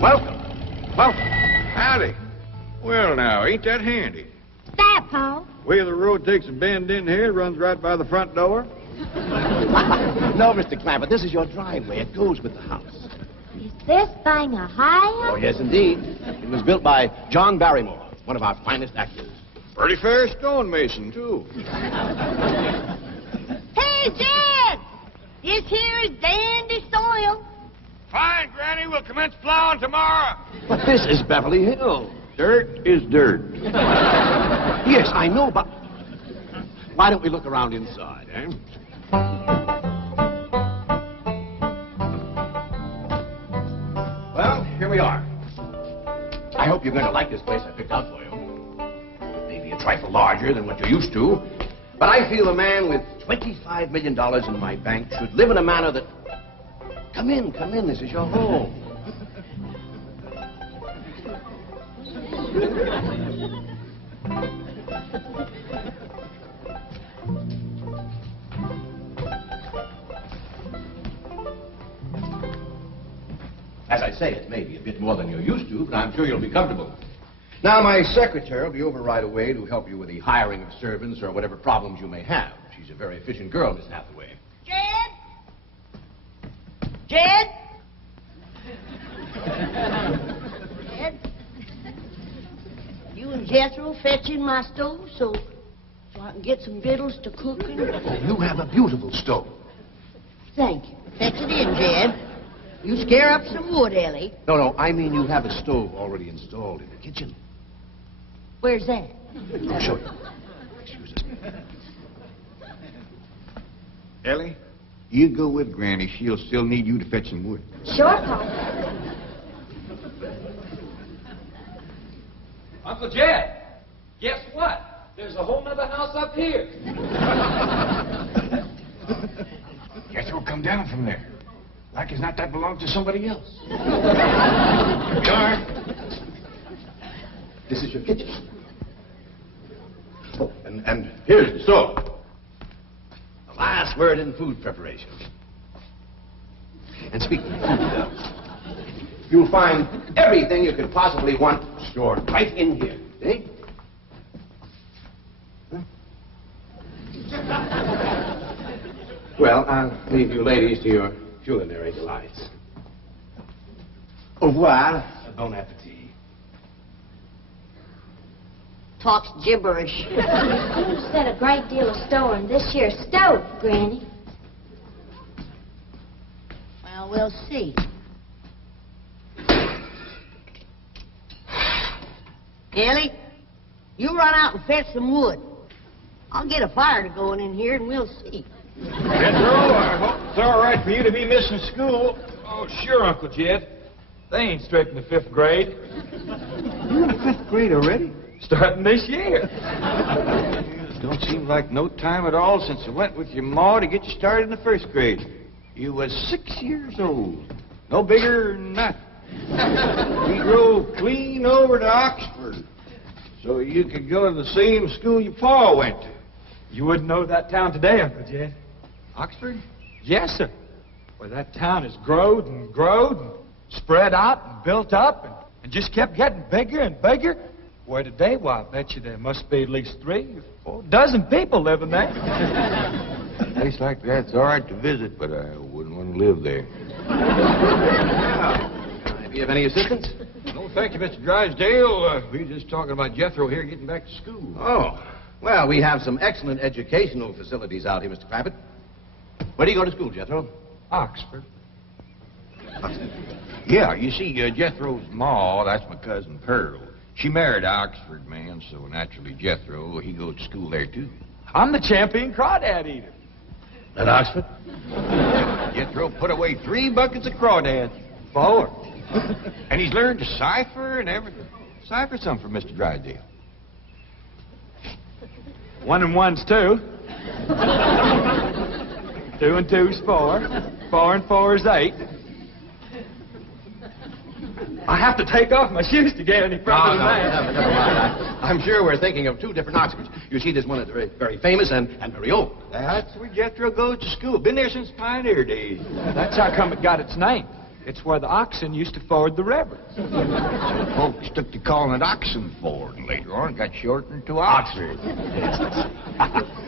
Welcome. Welcome. Howdy. Well, now, ain't that handy? That, Paul? Way the road takes a bend in here, runs right by the front door. No, Mr. Clampett, this is your driveway. It goes with the house. Is this thing a highway? Oh, yes, indeed. It was built by John Barrymore, one of our finest actors. Pretty fair stonemason, too. Hey, Jed! This here is dandy soil. Fine, Granny. We'll commence plowing tomorrow. But this is Beverly Hills. Dirt is dirt. Yes, I know, but why don't we look around inside, eh? Well, here we are. I hope you're going to like this place I picked out for you. It may be a trifle larger than what you're used to, but I feel a man with $25 million in my bank should live in a manner that... Come in, this is your home. As I say, it may be a bit more than you're used to, but I'm sure you'll be comfortable. Now, my secretary will be over right away to help you with the hiring of servants or whatever problems you may have. She's a very efficient girl, Miss Hathaway. Jed? Jed? Jed? You and Jethro fetching my stove so I can get some victuals to cook in? You have a beautiful stove. Thank you. Fetch it in, Jed. You scare up some wood, Ellie. No, I mean you have a stove already installed in the kitchen. Where's that? I'll show you. Excuse us. Ellie, you go with Granny. She'll still need you to fetch some wood. Sure, Paul. Uncle Jed, guess what? There's a whole nother house up here. Guess we'll come down from there. Like as not that belongs to somebody else. Darn. This is your kitchen. Oh, and here's the stove. The last word in food preparation. And speaking of food, you'll find everything you could possibly want stored right in here. Eh? Huh? Well, I'll leave you ladies to your culinary delights. Au revoir. Bon appetit. Talks gibberish. You said a great deal of store in this here stove, Granny. Well, we'll see. Ellie, you run out and fetch some wood. I'll get a fire to going in here and we'll see. Jethro, I hope it's all right for you to be missing school. Oh, sure, Uncle Jed. They ain't straight in the 5th grade. You in 5th grade already? Starting this year. It don't seem like no time at all since I went with your ma to get you started in the 1st grade. You was 6 years old. No bigger than that. We drove clean over to Oxford so you could go to the same school your pa went to. You wouldn't know that town today, Uncle Jed. Oxford? Yes, sir. Well, that town has growed and growed and spread out and built up and just kept getting bigger and bigger. Where today, why, I bet you there must be at least 3 or 4 dozen people living there. A place like that's all right to visit, but I wouldn't want to live there. Do you have any assistance? No, thank you, Mr. Drysdale. We were just talking about Jethro here getting back to school. Oh, well, we have some excellent educational facilities out here, Mr. Clampett. Where do you go to school, Jethro? Oxford. Yeah, you see, Jethro's ma, that's my cousin Pearl. She married an Oxford man, so naturally Jethro, he goes to school there, too. I'm the champion crawdad eater. At Oxford? Jethro put away 3 buckets of crawdads. 4. And he's learned to cipher and everything. Cipher some for Mr. Drysdale. 1 and 1's 2. 2 and 2's 4. 4 and 4's 8. I have to take off my shoes to get any further than that. Never mind. I'm sure we're thinking of 2 different Oxfords. You see, there's one that's very, very famous and very old. That's where Jethro goes to school. Been there since pioneer days. That's how come it got its name. It's where the oxen used to ford the river. So folks took to calling it Oxen Ford, and later on got shortened to Oxford.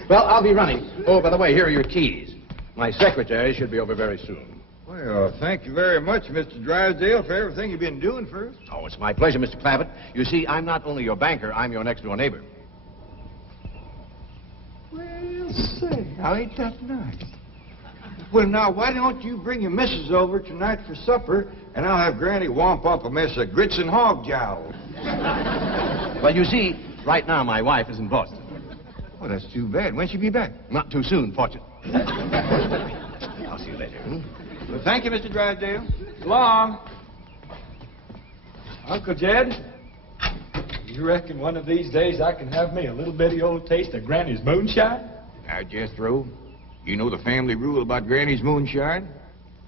Well, I'll be running. Oh, by the way, here are your keys. My secretary should be over very soon. Well, thank you very much, Mr. Drysdale, for everything you've been doing for us. Oh, it's my pleasure, Mr. Clampett. You see, I'm not only your banker, I'm your next-door neighbor. Well, say, now ain't that nice? Well, now, why don't you bring your missus over tonight for supper, and I'll have Granny womp up a mess of grits and hog jowl. Well, you see, right now my wife is in Boston. Well, that's too bad. When'll she be back? Not too soon, fortunately. I'll see you later. Well, thank you, Mr. Drysdale. So long. Uncle Jed, you reckon one of these days I can have me a little bitty old taste of Granny's moonshine? Now, Jethro, you know the family rule about Granny's moonshine?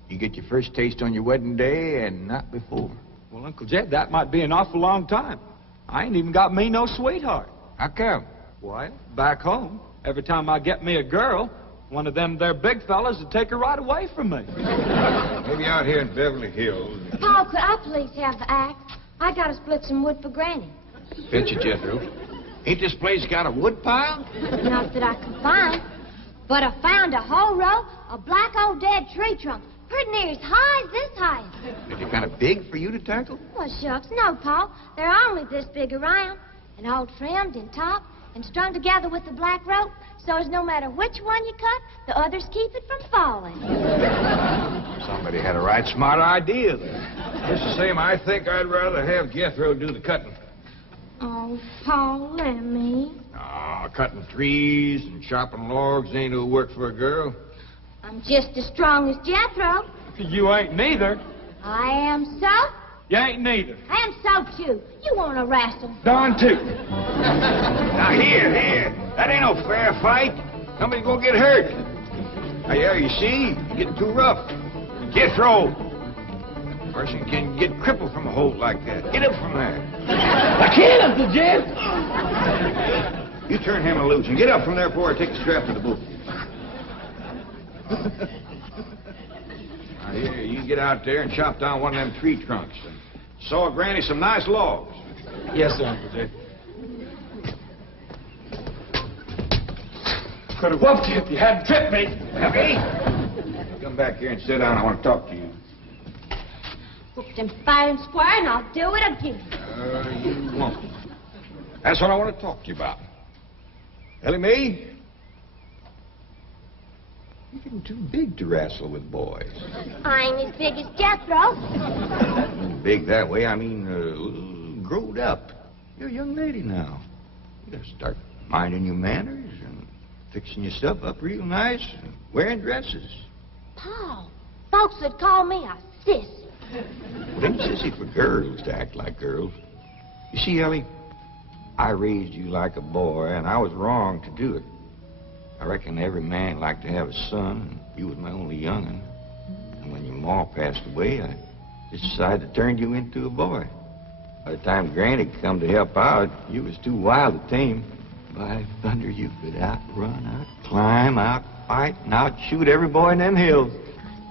You get your first taste on your wedding day and not before. Well, Uncle Jed, that might be an awful long time. I ain't even got me no sweetheart. How come? Well, back home, every time I get me a girl, one of them there big fellas would take her right away from me. Maybe out here in Beverly Hills. Paul, could I please have the axe? I gotta split some wood for Granny. Fetch it, Jethro. Ain't this place got a wood pile? Not that I can find. But I found a whole row of black old dead tree trunks, pretty near as high as this height. Is it kind of big for you to tackle? Well, shucks, no, Paul. They're only this big around, and all trimmed and topped and strung together with the black rope, so as no matter which one you cut, the others keep it from falling. Somebody had a right smart idea there. Just the same, I think I'd rather have Jethro do the cutting. Oh, Paul, let me. Ah, cutting trees and chopping logs ain't no work for a girl. I'm just as strong as Jethro. You ain't neither. I am so. You ain't neither. I am so, too. You want to wrestle? Darn too. Now, here. That ain't no fair fight. Somebody's gonna get hurt. Now, yeah, you see, you're getting too rough. Jethro. A person can get crippled from a hold like that. Get up from there. I can't, Uncle Jed. You turn him loose and get up from there before I take the strap to the boot. Now, here, you get out there and chop down one of them tree trunks and saw Granny some nice logs. Yes, sir, Uncle Jed. Could have whooped you if you hadn't tripped me. Hey, come back here and sit down. I want to talk to you. Whooped him fair and square, and I'll do it again. You won't. That's what I want to talk to you about. Ellie Mae, you're getting too big to wrestle with boys. I ain't as big as Jethro. Big that way, I mean, growed up. You're a young lady now. You gotta start minding your manners and fixing yourself up real nice and wearing dresses. Paul, folks would call me a sissy. It ain't sissy for girls to act like girls. You see, Ellie, I raised you like a boy, and I was wrong to do it. I reckon every man liked to have a son, and you was my only young'un. And when your ma passed away, I just decided to turn you into a boy. By the time Granny come to help out, you was too wild to tame. By thunder, you could outrun, out-climb, out-fight, and out-shoot every boy in them hills.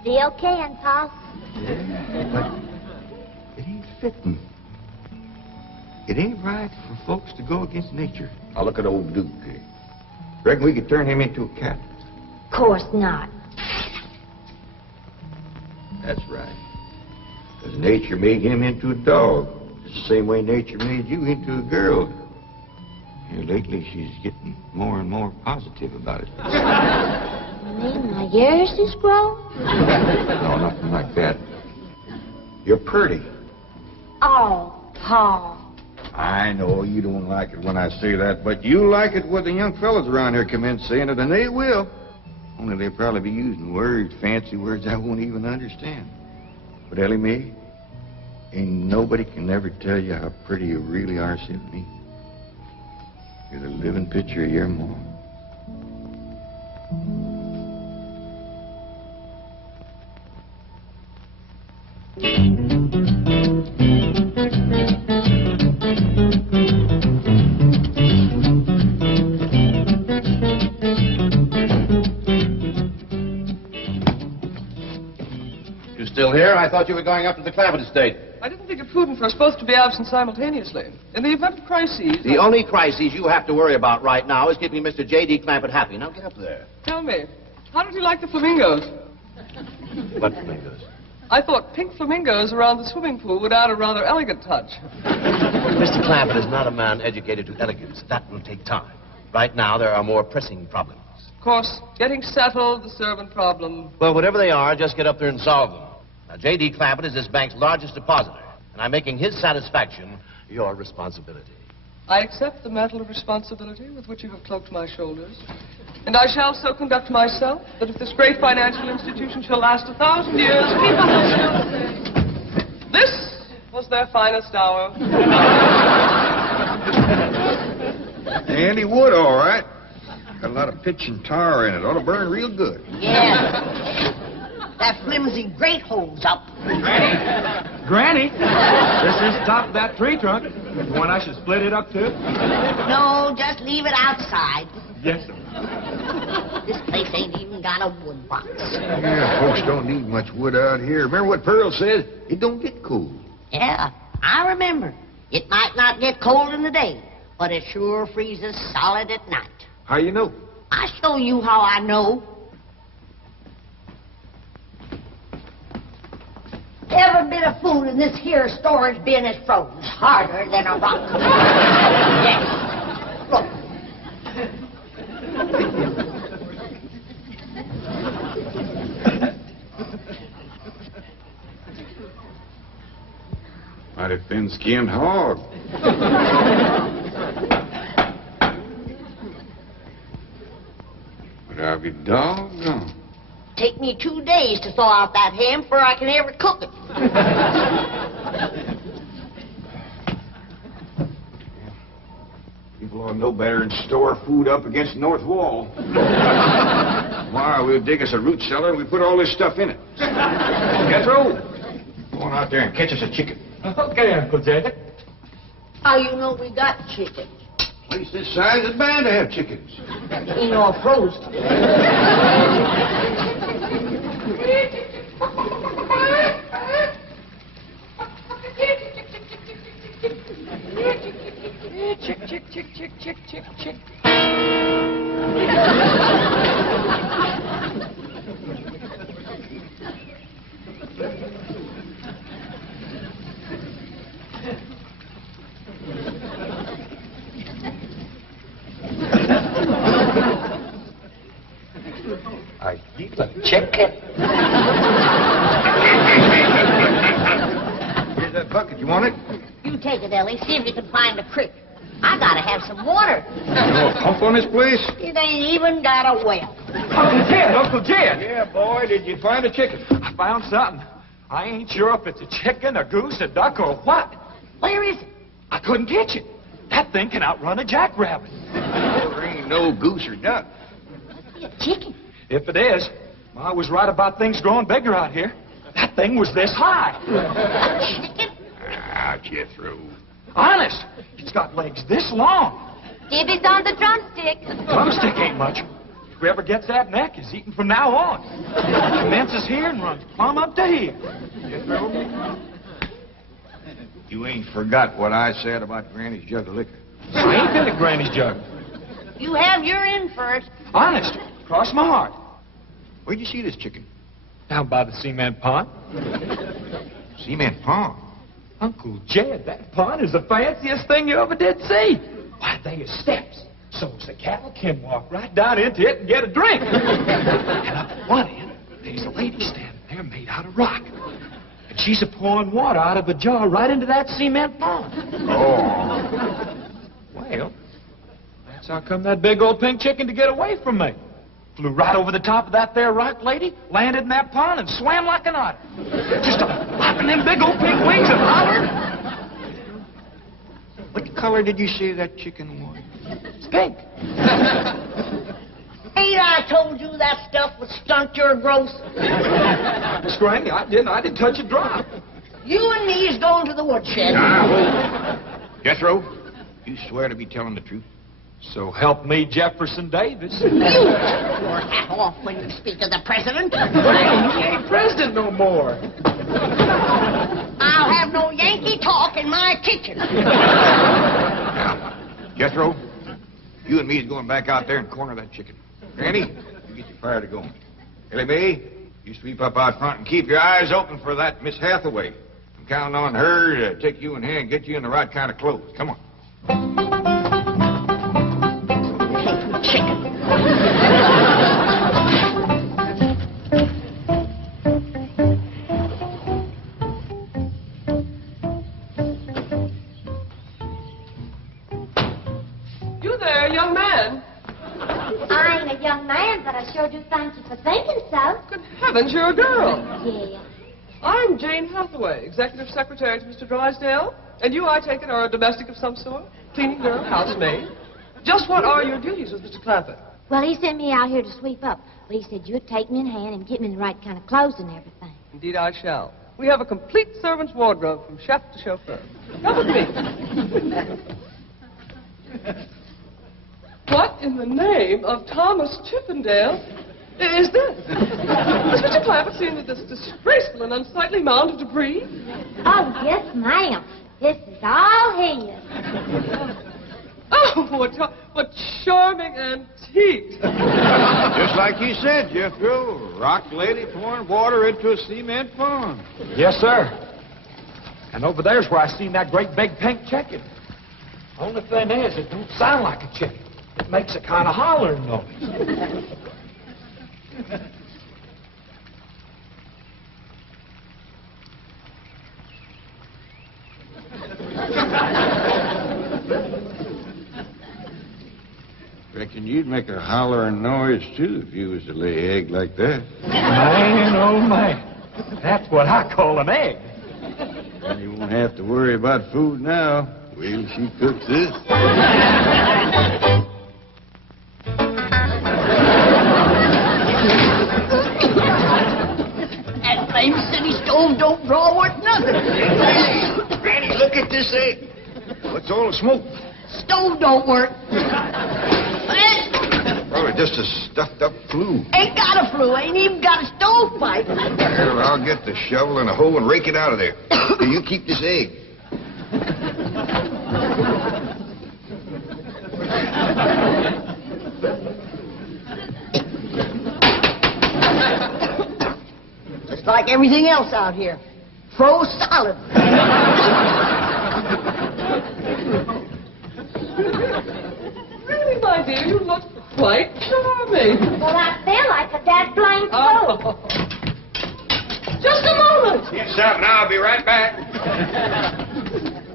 Still can, Paul. Yeah, but it ain't fitting. It ain't right for folks to go against nature. Now look at old Duke. Reckon we could turn him into a cat? Of course not. That's right. Because nature made him into a dog. It's the same way nature made you into a girl. Here lately, she's getting more and more positive about it. You mean my ears is grown? No, nothing like that. You're pretty. Oh, Paul. I know you don't like it when I say that, but you like it when the young fellas around here come in saying it, and they will. Only they'll probably be using words, fancy words I won't even understand. But Ellie Mae, ain't nobody can ever tell you how pretty you really are except me. You're the living picture of your mom. You still here? here? I thought you were going up to the Clampetts estate. I didn't think it prudent for us both to be absent simultaneously. In the event of crises... The only crises you have to worry about right now is keeping Mr. J.D. Clampett happy. Now get up there. Tell me, how did you like the flamingos? What flamingos? I thought pink flamingos around the swimming pool would add a rather elegant touch. Mr. Clampett is not a man educated to elegance. That will take time. Right now, there are more pressing problems. Of course, getting settled, the servant problem. Well, whatever they are, just get up there and solve them. Now, J.D. Clampett is this bank's largest depositor, and I'm making his satisfaction your responsibility. I accept the mantle of responsibility with which you have cloaked my shoulders. And I shall so conduct myself that if this great financial institution shall last 1,000 years, people will still say, this was their finest hour. And he would, all right. Got a lot of pitch and tar in it. Ought to burn real good. Yeah. That flimsy grate holds up. Granny, this is top of that tree trunk. You want I should split it up too? No, just leave it outside. Yes, sir. This place ain't even got a wood box. Yeah, folks don't need much wood out here. Remember what Pearl says? It don't get cold. Yeah, I remember. It might not get cold in the day, but it sure freezes solid at night. How you know? I'll show you how I know. Every bit of food in this here storage bin is frozen harder than a rock. Yes. Look. Mighty thin-skinned hog. But I'll be doggone. Take me 2 days to thaw out that ham before I can ever cook it. People ought to know better than store food up against the north wall. Tomorrow we'll dig us a root cellar and we put all this stuff in it. Jethro, go on out there and catch us a chicken. Okay, Uncle Jed. How you know we got chicken? Place this size is bound to have chickens. Ain't all frozen. Chick, chick, chick, chick, chick, chick, chick. Are you a chicken? Here's that bucket. You want it? You take it, Ellie. See if you can find a creek. I gotta have some water. You know a pump on this place? It ain't even got a well. Uncle Jed, Uncle Jed. Yeah, boy, did you find a chicken? I found something. I ain't sure if it's a chicken, a goose, a duck, or what. Where is it? I couldn't catch it. That thing can outrun a jackrabbit. There ain't no goose or duck. Must be a chicken. If it is, Ma was right about things growing bigger out here. That thing was this high. A chicken? Ah, Jethro. Honest, it's got legs this long. Dibby's on the drumstick. Drumstick ain't much. Whoever gets that neck is eating from now on. It commences here and runs plumb up to here. Jethro, you ain't forgot what I said about Granny's jug of liquor. I ain't been to Granny's jug. You have your in first. Honest, cross my heart. Where'd you see this chicken? Down by the cement pond. Cement pond. Uncle Jed, that pond is the fanciest thing you ever did see. Why, they are steps. So's the cattle can walk right down into it and get a drink. And up at one end, there's a lady standing there made out of rock. And she's a-pouring water out of a jar right into that cement pond. Oh. Well, that's how come that big old pink chicken to get away from me. Flew right over the top of that there rock lady, landed in that pond, and swam like an otter. Just flapping them big old pink wings and hollering. What color did you say that chicken was? It's pink. Ain't I told you that stuff would stunt your growth? Miss Granny, I didn't touch a drop. You and me is going to the woodshed. Jethro, you swear to be telling the truth? So help me, Jefferson Davis. You take your hat off when you speak of the president. He ain't president no more. in my kitchen. Now, Jethro, you and me is going back out there and corner that chicken. Granny, you get your fire to going. Ellie Mae, you sweep up out front and keep your eyes open for that Miss Hathaway. I'm counting on her to take you in hand and get you in the right kind of clothes. Come on. Chicken. You there, young man? I ain't a young man, but I sure do thank you for thinking so. Good heavens, you're a girl. Yeah. I'm Jane Hathaway, executive secretary to Mr. Drysdale. And you, I take it, are a domestic of some sort? Cleaning girl, housemaid? Just what are your duties with Mr. Clampett? Well, he sent me out here to sweep up. But he said you'd take me in hand and get me in the right kind of clothes and everything. Indeed, I shall. We have a complete servant's wardrobe from chef to chauffeur. Come with me. What in the name of Thomas Chippendale is this? Has Mr. Clampett seen this disgraceful and unsightly mound of debris? Oh, yes, ma'am. This is all his. Oh, what charming antiques. Just like you said, Jethro. Rock lady pouring water into a cement pond. Yes, sir. And over there's where I seen that great big pink chicken. Only thing is, it don't sound like a chicken. It makes a kind of hollering noise. Reckon you'd make a hollering noise, too, if you was to lay an egg like that. Man, oh, man. That's what I call an egg. And you won't have to worry about food now. Wait till she cooks this. That flame city stove don't draw worth nothing. Granny, look at this egg. What's all the smoke? Stove don't work. Probably just a stuffed-up flue. Ain't got a flue. Ain't even got a stovepipe. Well, I'll get the shovel and a hoe and rake it out of there. Here, you keep this egg. Just like everything else out here. Froze solid. Really, my dear, you look quite charming. Well, I feel like a dead blamed fool. Oh. Just a moment. Yes, sir, now I'll be right back.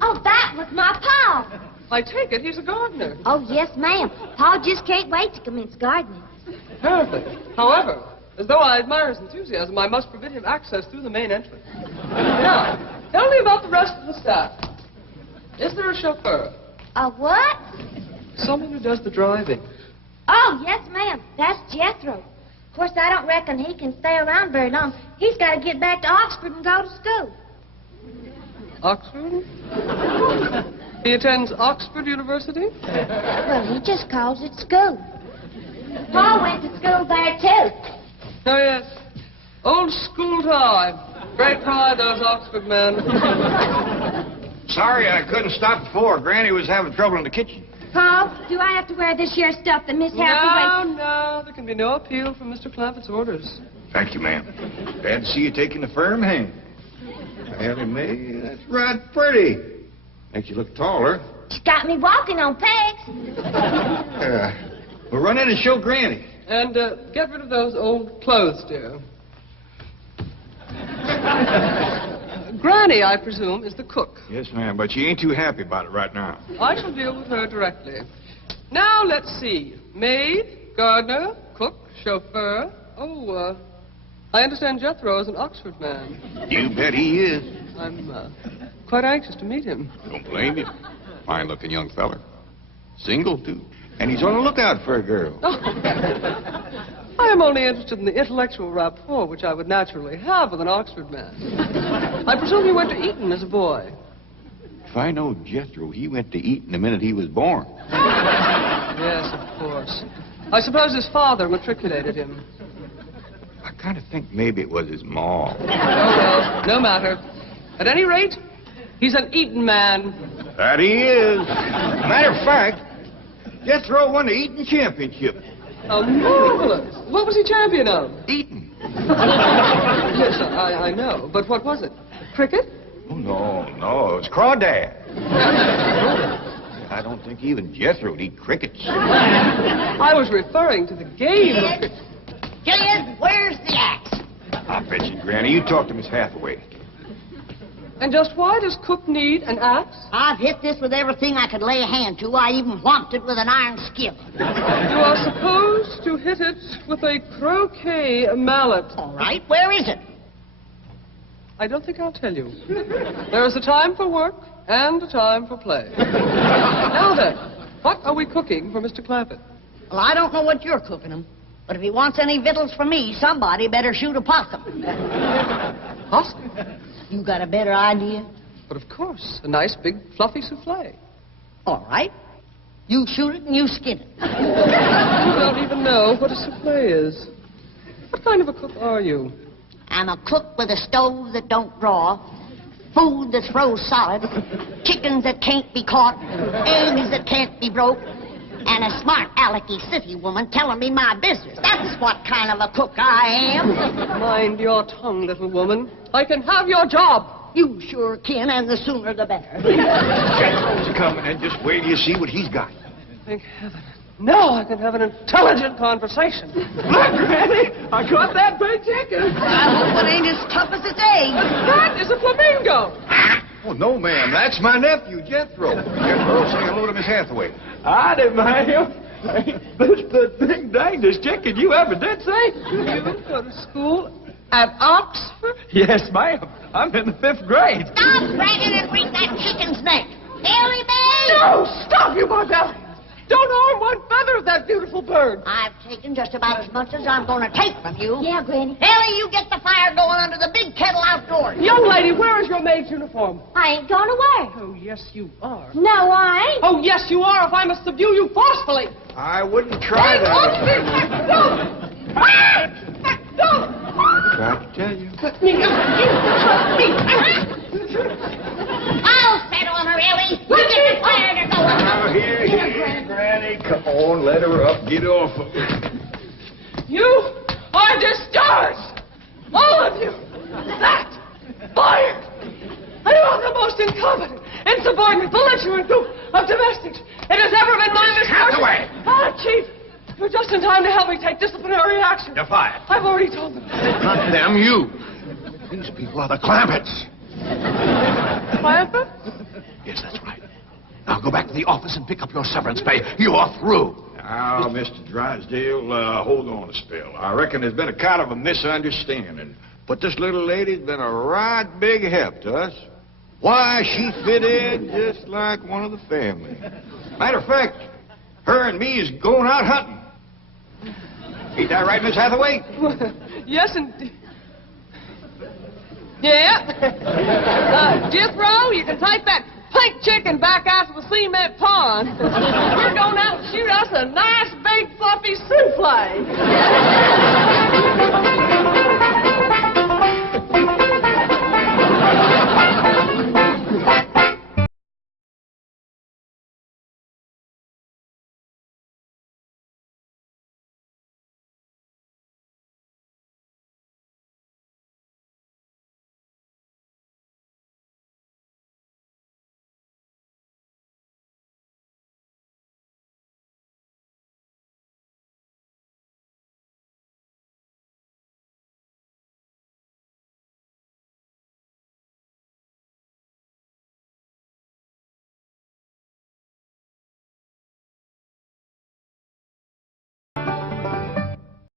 Oh, that was my pa. I take it he's a gardener. Oh, yes, ma'am. Pa just can't wait to commence gardening. Perfect. However, as though I admire his enthusiasm, I must forbid him access through the main entrance. Now, tell me about the rest of the staff. Is there a chauffeur? A what? Someone who does the driving. Oh, yes, ma'am. That's Jethro. Of course, I don't reckon he can stay around very long. He's got to get back to Oxford and go to school. Oxford? He attends Oxford University? Well, he just calls it school. Pa went to school there, too. Oh, yes. Old school time. Great pride, those Oxford men. Sorry I couldn't stop before. Granny was having trouble in the kitchen. Pa, do I have to wear this here stuff that Miss Hathaway... No, there can be no appeal from Mr. Clampett's orders. Thank you, ma'am. Glad to see you taking a firm hand. Ellie Mae, that's right pretty. Makes you look taller. She's got me walking on pegs. We'll run in and show Granny. And get rid of those old clothes, dear. Granny, I presume, is the cook. Yes, ma'am, but she ain't too happy about it right now. I shall deal with her directly. Now, let's see. Maid, gardener, cook, chauffeur. Oh, I understand Jethro is an Oxford man. You bet he is. I'm quite anxious to meet him. Don't blame you. Fine-looking young feller. Single, too. And he's on the lookout for a girl. I am only interested in the intellectual rapport which I would naturally have with an Oxford man. I presume you went to Eton as a boy. If I know Jethro, he went to Eton the minute he was born. Yes, of course. I suppose his father matriculated him. I kind of think maybe it was his ma. Oh, well, no matter. At any rate, He's an eating man. That he is. Matter of fact, Jethro won the eating championship. Oh, marvelous. What was he champion of? Eating. Yes, I know. But what was it? Cricket? Oh, no, it was crawdad. I don't think even Jethro would eat crickets. I was referring to the game of Jillian, Jillian, where's the axe? I bet you, Granny, you talk to Miss Hathaway. And just why does Cook need an axe? I've hit this with everything I could lay a hand to. I even whomped it with an iron skillet. You are supposed to hit it with a croquet mallet. All right, where is it? I don't think I'll tell you. There is a time for work and a time for play. Now then, what are we cooking for Mr. Clampett? Well, I don't know what you're cooking him, but if he wants any victuals from me, somebody better shoot a possum. Possum? You got a better idea? But of course, a nice big fluffy souffle. All right. You shoot it and you skin it. You don't even know what a souffle is. What kind of a cook are you? I'm a cook with a stove that don't draw, food that's froze solid, chickens that can't be caught, eggs that can't be broke, and a smart alecky city woman telling me my business. That's what kind of a cook I am. Mind your tongue, little woman. I can have your job. You sure can, and the sooner the better. Jethro's coming, and just wait till you see what he's got. Thank heaven. Now I can have an intelligent conversation. Look, Granny, I caught that big chicken. I hope it ain't as tough as its eggs. That is a flamingo. Oh, no, ma'am. That's my nephew, Jethro. Jethro, say hello to Miss Hathaway. Howdy, ma'am. That's the big dangest chicken you ever did see. You go to school at Oxford? Yes, ma'am. I'm in the 5th grade. Stop bragging and wring that chicken's neck. Ellie Mae! No, stop, you Barbelli. Don't harm one feather of that beautiful bird. I've taken just about as much as I'm going to take from you. Yeah, Granny. Ellie, you get the fire going under the big kettle outdoors. Young lady, where is your maid's uniform? I ain't going to work. Oh, yes, you are. No, I ain't. Oh, yes, you are, if I must subdue you forcefully. I wouldn't try Hey, that. no! No! Tried to tell you. I'll settle on her, Ellie. You get the fire to go. Now, here, Granny. Come on, let her up. Get off of her. You are discharged! All of you! That! Fired! I am the most incompetent, insubordinate, belligerent group of domestics it has ever been my misfortune. Hathaway! Ah, Chief! You're just in time to help me take disciplinary action. You're fired. I've already told them. Not them, you. These people are the Clampetts. Clampett? Yes, that's right. Now go back to the office and pick up your severance pay. You're through. Now, Mr. Drysdale, hold on a spell. I reckon there's been a kind of a misunderstanding. But this little lady's been a right big help to us. Why, she fit in just like one of the family. Matter of fact, her and me is going out hunting. Ain't that right, Miss Hathaway? Yes, indeed. Yeah. Jethro, you can take that pink chicken back out to the cement pond. We're going out and shoot us a nice big fluffy souffle.